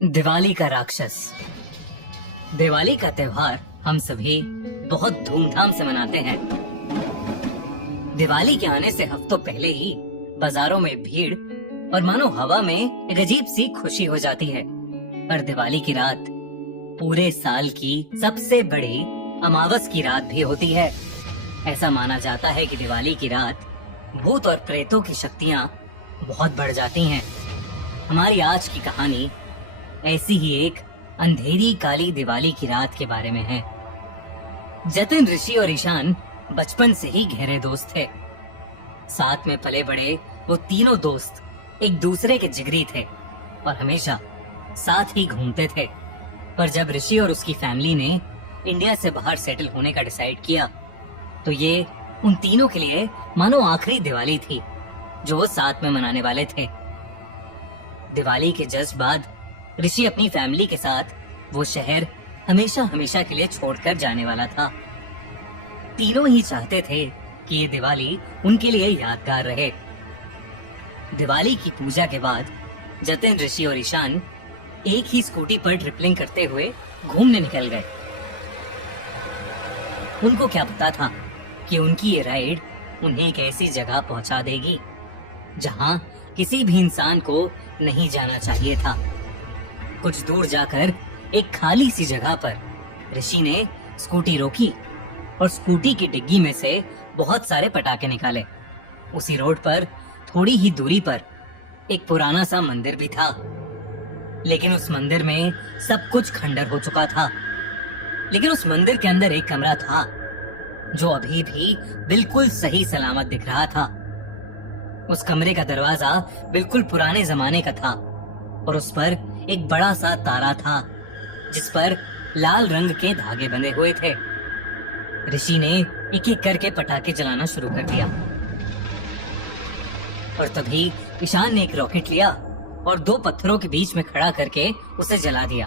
दिवाली का राक्षस। दिवाली का त्योहार हम सभी बहुत धूमधाम से मनाते हैं। दिवाली के आने से हफ्तों पहले ही बाजारों में भीड़ और मानो हवा में एक अजीब सी खुशी हो जाती है। पर दिवाली की रात पूरे साल की सबसे बड़ी अमावस की रात भी होती है। ऐसा माना जाता है कि दिवाली की रात भूत और प्रेतों की शक्तियां बहुत बढ़ जाती हैं। हमारी आज की कहानी ऐसी ही एक अंधेरी काली दिवाली की रात के बारे में है। जतिन, ऋषि और ईशान बचपन से ही गहरे दोस्त थे। साथ में पले बड़े वो तीनों दोस्त एक दूसरे के जिगरी थे और हमेशा साथ ही घूमते थे। पर जब ऋषि और उसकी फैमिली ने इंडिया से बाहर सेटल होने का डिसाइड किया तो ये उन तीनों के लिए मानो आखिरी दिवाली थी जो वो साथ में मनाने वाले थे। दिवाली के जस्ट बाद ऋषि अपनी फैमिली के साथ वो शहर हमेशा हमेशा के लिए छोड़कर जाने वाला था। तीनों ही चाहते थे कि ये दिवाली उनके लिए यादगार रहे। दिवाली की पूजा के बाद जतिन, ऋषि और ईशान एक ही स्कूटी पर ट्रिपलिंग करते हुए घूमने निकल गए। उनको क्या पता था कि उनकी ये राइड उन्हें एक ऐसी जगह पहुंचा देगी जहां किसी भी इंसान को नहीं जाना चाहिए था। कुछ दूर जाकर एक खाली सी जगह पर ऋषि ने स्कूटी रोकी और स्कूटी की डिग्गी में से बहुत सारे पटाखे निकाले। उसी रोड पर थोड़ी ही दूरी पर एक पुराना सा मंदिर भी था, लेकिन उस मंदिर में सब कुछ खंडर हो चुका था। लेकिन उस मंदिर के अंदर एक कमरा था जो अभी भी बिल्कुल सही सलामत दिख रहा था। उस कमरे का दरवाजा बिल्कुल पुराने जमाने का था और उस पर एक बड़ा सा तारा था जिस पर लाल रंग के धागे बंधे हुए थे। ऋषि ने एक एक करके पटाखे जलाना शुरू कर दिया और तभी ईशान ने एक रॉकेट लिया और दो पत्थरों के बीच में खड़ा करके उसे जला दिया।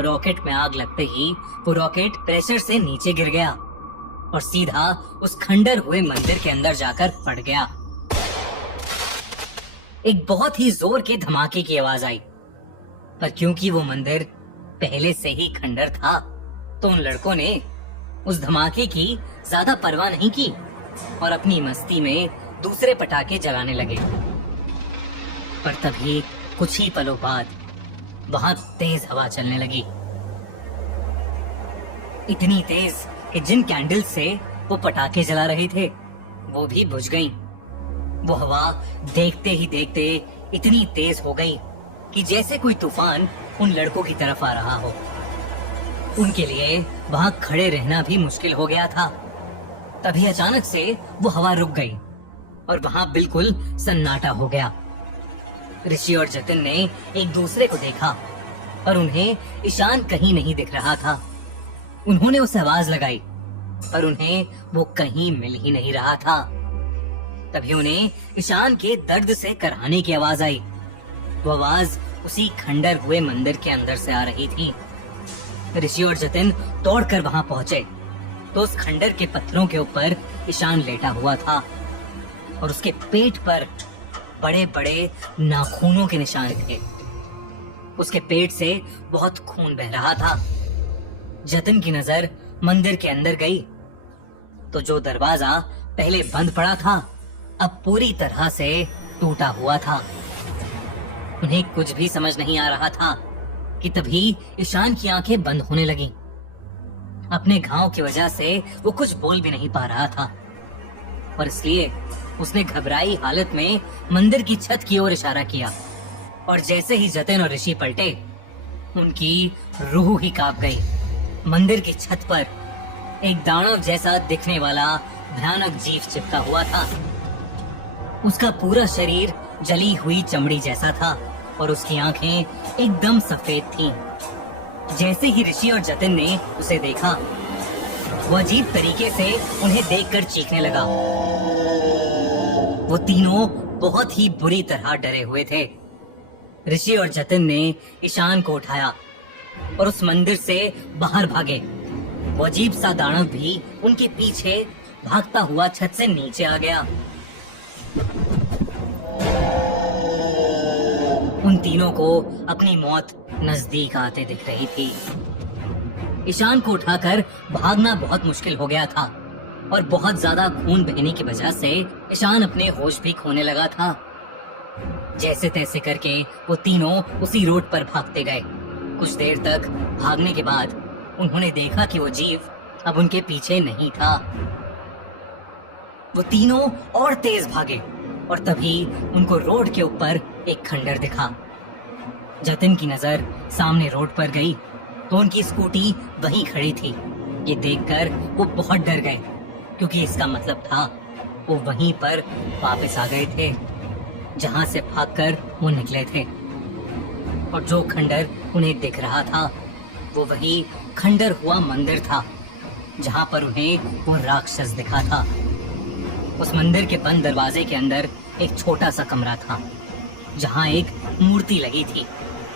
रॉकेट में आग लगते ही वो रॉकेट प्रेशर से नीचे गिर गया और सीधा उस खंडर हुए मंदिर के अंदर जाकर फट गया। एक बहुत ही जोर के धमाके की आवाज आई, पर क्योंकि वो मंदिर पहले से ही खंडर था तो उन लड़कों ने उस धमाके की ज्यादा परवाह नहीं की और अपनी मस्ती में दूसरे पटाखे जलाने लगे। पर तभी कुछ ही पलों बाद वहां तेज हवा चलने लगी, इतनी तेज कि जिन कैंडल से वो पटाखे जला रहे थे वो भी बुझ गईं। वो हवा देखते ही देखते इतनी तेज हो गई कि जैसे कोई तूफान उन लड़कों की तरफ आ रहा हो। उनके लिए वहां खड़े रहना भी मुश्किल हो गया था। तभी अचानक से वो हवा रुक गई और वहां बिल्कुल सन्नाटा हो गया। ऋषि और जतिन ने एक दूसरे को देखा और उन्हें ईशान कहीं नहीं दिख रहा था। उन्होंने उसे आवाज लगाई पर उन्हें वो कहीं मिल ही नहीं रहा था। तभी उन्हें ईशान के दर्द से कराहने की आवाज आई। वो आवाज उसी खंडर हुए मंदिर के अंदर से आ रही थी। ऋषि और जतिन दौड़कर वहां पहुंचे तो उस खंडर के पत्थरों के ऊपर ईशान लेटा हुआ था और उसके पेट पर बड़े बड़े नाखूनों के निशान थे। उसके पेट से बहुत खून बह रहा था। जतिन की नजर मंदिर के अंदर गई तो जो दरवाजा पहले बंद पड़ा था अब पूरी तरह से टूटा हुआ था। उन्हें कुछ भी समझ नहीं आ रहा था कि तभी ईशान की आंखें बंद होने लगीं। अपने घाव की वजह से वो कुछ बोल भी नहीं पा रहा था और इसलिए उसने घबराई हालत में मंदिर की छत की ओर इशारा किया और जैसे ही जतिन और ऋषि पलटे उनकी रूह ही कांप गई। मंदिर की छत पर एक दानव जैसा दिखने वाला भयानक जीव चिपका हुआ था। उसका पूरा शरीर जली हुई चमड़ी जैसा था और उसकी आंखें एकदम सफेद थीं। जैसे ही ऋषि और जतिन ने उसे देखा वो अजीब तरीके से उन्हें देखकर चीखने लगा। वो तीनों बहुत ही बुरी तरह डरे हुए थे। ऋषि और जतिन ने ईशान को उठाया और उस मंदिर से बाहर भागे। वो अजीब सा दानव भी उनके पीछे भागता हुआ छत से नीचे आ गया। उन तीनों को अपनी मौत नजदीक आते दिख रही थी। ईशान को उठाकर भागना बहुत मुश्किल हो गया था और बहुत ज्यादा खून बहने की वजह से ईशान अपने होश भी खोने लगा था। जैसे तैसे करके वो तीनों उसी रोड पर भागते गए। कुछ देर तक भागने के बाद उन्होंने देखा कि वो जीव अब उनके पीछे नहीं था। वो तीनों और तेज भागे और तभी उनको रोड के ऊपर एक खंडर दिखा। जतिन की नजर सामने रोड पर गई तो उनकी स्कूटी वहीं खड़ी थी। ये देखकर वो बहुत डर गए क्योंकि इसका मतलब था वो वहीं पर वापस आ गए थे जहां से भागकर वो निकले थे। और जो खंडर उन्हें दिख रहा था वो वही खंडर हुआ मंदिर था जहां पर उन्हें वो राक्षस दिखा था। उस मंदिर के बंद दरवाजे के अंदर एक छोटा सा कमरा था जहां एक मूर्ति लगी थी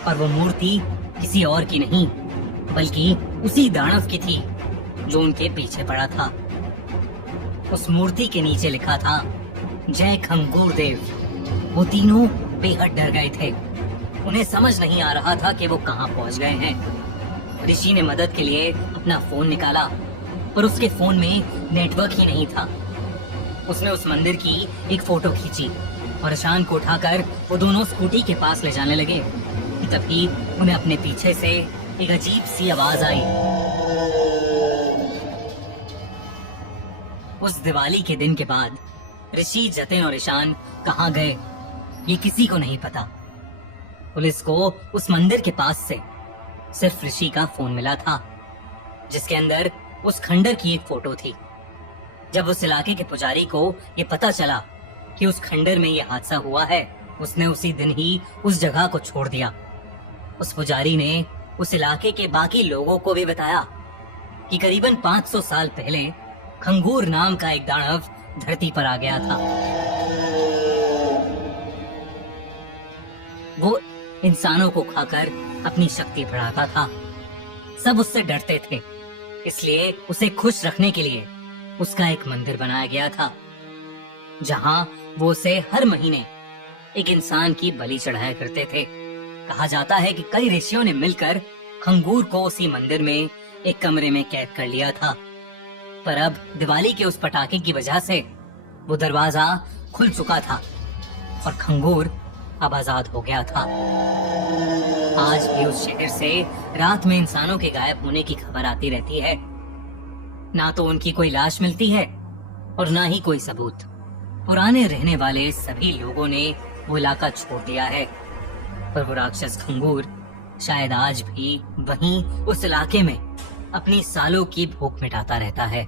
और वो मूर्ति किसी और की नहीं बल्कि उसी दानव की थी जो उनके पीछे पड़ा था। उस मूर्ति के नीचे लिखा था जय खंगूर देव। वो तीनों बेहद डर गए थे। उन्हें समझ नहीं आ रहा था कि वो कहां पहुंच गए हैं। ऋषि ने मदद के लिए अपना फोन निकाला पर उसके फोन में नेटवर्क ही नहीं था। उसने उस मंदिर की एक फोटो खींची और ईशान को उठाकर वो दोनों स्कूटी के पास ले जाने लगे कि तभी उन्हें अपने पीछे से एक अजीब सी आवाज आई। उस दिवाली के दिन के बाद ऋषि, जतिन और ईशान कहाँ गए ये किसी को नहीं पता। पुलिस को उस मंदिर के पास से सिर्फ ऋषि का फोन मिला था जिसके अंदर उस खंडर की एक फोटो थी। जब उस इलाके के पुजारी को ये पता चला कि उस खंडर में ये हादसा हुआ है उसने उसी दिन ही उस जगह को छोड़ दिया। उस पुजारी ने उस इलाके के बाकी लोगों को भी बताया कि करीबन 500 साल पहले खंगूर नाम का एक दानव धरती पर आ गया था। वो इंसानों को खाकर अपनी शक्ति बढ़ाता था। सब उससे डरते थे, इसलिए उसे खुश रखने के लिए उसका एक मंदिर बनाया गया था जहां वो उसे हर महीने एक इंसान की बलि चढ़ाया करते थे। कहा जाता है कि कई ऋषियों ने मिलकर खंगूर को उसी मंदिर में एक कमरे में कैद कर लिया था, पर अब दिवाली के उस पटाखे की वजह से वो दरवाजा खुल चुका था और खंगूर अब आजाद हो गया था। आज भी उस शहर से रात में इंसानों के गायब होने की खबर आती रहती है। ना तो उनकी कोई लाश मिलती है और ना ही कोई सबूत। पुराने रहने वाले सभी लोगों ने वो इलाका छोड़ दिया है, पर वो राक्षस खंगूर शायद आज भी वहीं उस इलाके में अपनी सालों की भूख मिटाता रहता है।